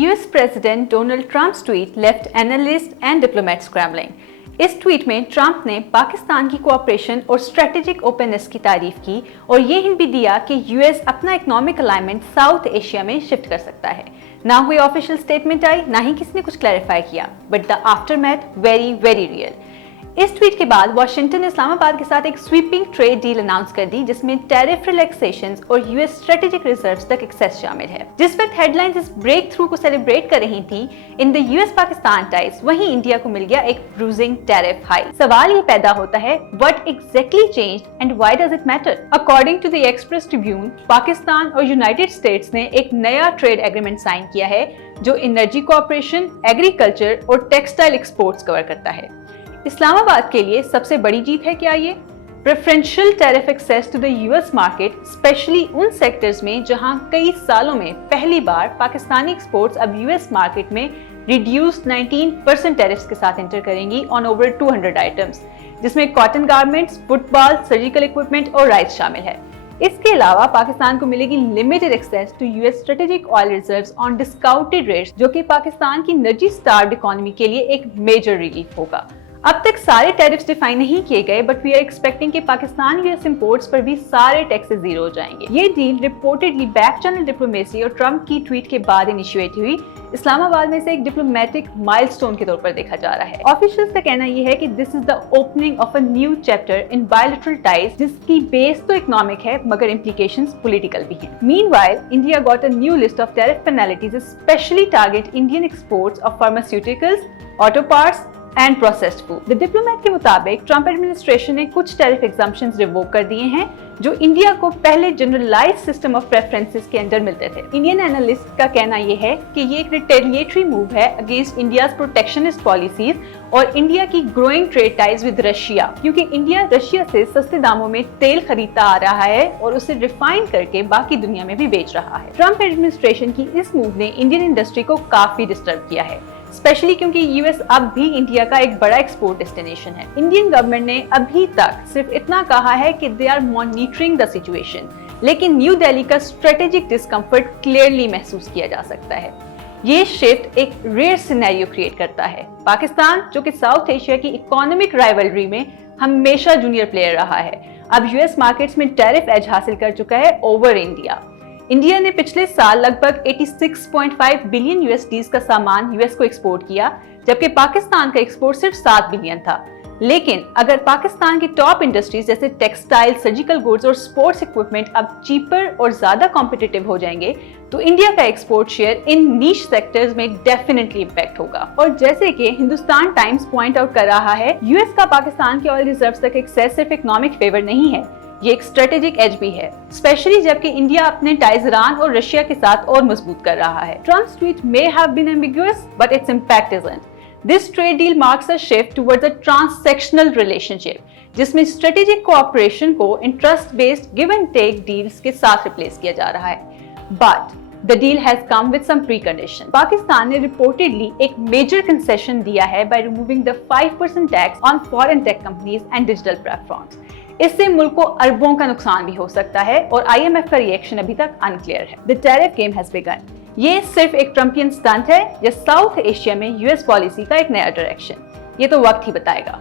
US President Donald Trump's tweet left analysts and diplomats scrambling. इस tweet में Trump ने पाकिस्तान की कोऑपरेशन और स्ट्रेटेजिक ओपननेस की तारीफ की और ये हिंट भी दिया कि यूएस अपना इकोनॉमिक अलाइनमेंट साउथ एशिया में शिफ्ट कर सकता है। ना कोई ऑफिशियल स्टेटमेंट आई, ना ही किसी ने कुछ क्लैरिफाई किया, but the aftermath very very real. इस ट्वीट के बाद वाशिंगटन ने इस्लामाबाद के साथ एक स्वीपिंग ट्रेड डील अनाउंस कर दी जिसमें टैरिफ रिलैक्सेशंस और यूएस स्ट्रेटेजिक रिजर्व्स तक एक्सेस शामिल है। जिस वक्त हेडलाइंस इस ब्रेक थ्रू को सेलिब्रेट कर रही थी in the US Pakistan ties, वहीं इंडिया को मिल गया एक ब्रूजिंग टैरिफ हाई। सवाल ये पैदा होता है, what exactly changed and why does it matter? According to the Express Tribune, Pakistan और यूनाइटेड स्टेट्स ने एक नया ट्रेड एग्रीमेंट साइन किया है जो एनर्जी कोऑपरेशन, एग्रीकल्चर और टेक्सटाइल एक्सपोर्ट्स कवर करता है। इस्लामाबाद के लिए सबसे बड़ी जीत है क्या ये? Preferential tariff access to the US market, specially उन सेक्टर्स में जहां कई सालों में पहली बार पाकिस्तानी एक्सपोर्ट्स अब यूएस मार्केट में रिड्यूस्ड 19% टैरिफ्स के साथ एंटर करेंगी ऑन ओवर 200 आइटम्स, जिसमें cotton garments, football, surgical equipment और राइस शामिल है। इसके अलावा पाकिस्तान को मिलेगी limited access to US strategic oil reserves on discounted rates, जो कि पाकिस्तान की एनर्जी स्टार्व्ड इकोनॉमी के लिए एक मेजर रिलीफ होगा। अब तक सारे टैरिफ्स डिफाइन नहीं किए गए, बट वी आर एक्सपेक्टिंग कि पाकिस्तान यूएस इंपोर्ट्स पर भी सारे टैक्सेस जीरो हो जाएंगे। ये deal reportedly back channel diplomacy और ट्रंप की ट्वीट के बाद इनिशिएट हुई इस्लामाबाद में से एक डिप्लोमेटिक माइलस्टोन के तौर पर देखा जा रहा है। ऑफिशियल्स का कहना यह है कि this is the opening of a new chapter in bilateral ties, जिसकी बेस तो इकोनॉमिक है मगर इम्प्लीकेशंस पॉलिटिकल भी हैं। Meanwhile, India got a new list of tariff penalties specially target Indian exports of pharmaceuticals, auto parts and processed food. The diplomat के मुताबिक Trump administration ने कुछ टैरिफ एग्जम्पशंस रिवोक कर दिए हैं जो इंडिया को पहले जनरलाइज्ड सिस्टम ऑफ प्रेफरेंसेस के अंदर मिलते थे। इंडियन एनालिस्ट का कहना यह है कि ये एक रिटेलिएटरी मूव है अगेंस्ट इंडियाज प्रोटेक्शनिस्ट पॉलिसीज और इंडिया की growing trade ties with Russia, क्योंकि इंडिया रशिया से सस्ते दामों में तेल खरीदता आ रहा है और उसे रिफाइन करके बाकी दुनिया में भी बेच रहा है। ट्रंप एडमिनिस्ट्रेशन की इस मूव ने इंडियन इंडस्ट्री को काफी डिस्टर्ब किया है, स्पेशली क्योंकि यूएस अब भी इंडिया का एक बड़ा एक्सपोर्ट डेस्टिनेशन है। इंडियन गवर्नमेंट ने अभी तक सिर्फ इतना कहा है कि they are monitoring the situation, लेकिन न्यू दिल्ली का स्ट्रेटेजिक डिस्कम्फर्ट क्लियरली महसूस किया जा सकता है। ये शिफ्ट एक रेयर सिनेरियो क्रिएट करता है। पाकिस्तान, जो कि साउथ एशिया की इकोनॉमिक राइवलरी में हमेशा जूनियर प्लेयर रहा है, अब यूएस मार्केट्स में टैरिफ एज हासिल कर चुका है ओवर इंडिया। इंडिया ने पिछले साल लगभग 86.5 बिलियन यूएसडीज का सामान यूएस को एक्सपोर्ट किया, जबकि पाकिस्तान का एक्सपोर्ट सिर्फ 7 बिलियन था। लेकिन अगर पाकिस्तान की टॉप इंडस्ट्रीज जैसे टेक्सटाइल, सर्जिकल गुड्स और स्पोर्ट्स इक्विपमेंट अब चीपर और ज्यादा कॉम्पिटिटिव हो जाएंगे, तो इंडिया का export share in niche sectors में डेफिनेटली इंपैक्ट होगा। और जैसे कि हिंदुस्तान टाइम्स पॉइंट आउट कर रहा है, यूएस का पाकिस्तान के ऑयल रिजर्व्स तक एक्सेस सिर्फ इकोनॉमिक फेवर नहीं है, ये एक स्ट्रेटेजिक एज भी है, स्पेशली जबकि इंडिया अपने टाइज ईरान और रशिया के साथ और मजबूत कर रहा है। Trump's tweet may have been ambiguous, but its impact isn't. This trade deal marks a shift towards a transactional relationship, जिसमें स्ट्रेटेजिक कोऑपरेशन को interest based give and take deals के साथ रिप्लेस किया जा रहा है। But the deal has come with some precondition. Pakistan ने reportedly एक मेजर कंसेशन दिया है by removing the 5% tax on foreign tech companies and digital platforms. इससे मुल्क को अरबों का नुकसान भी हो सकता है और आईएमएफ का रिएक्शन अभी तक अनक्लियर है। The tariff game has begin. ये सिर्फ एक ट्रम्पियन स्टंट है या साउथ एशिया में यूएस पॉलिसी का एक नया डायरेक्शन? ये तो वक्त ही बताएगा।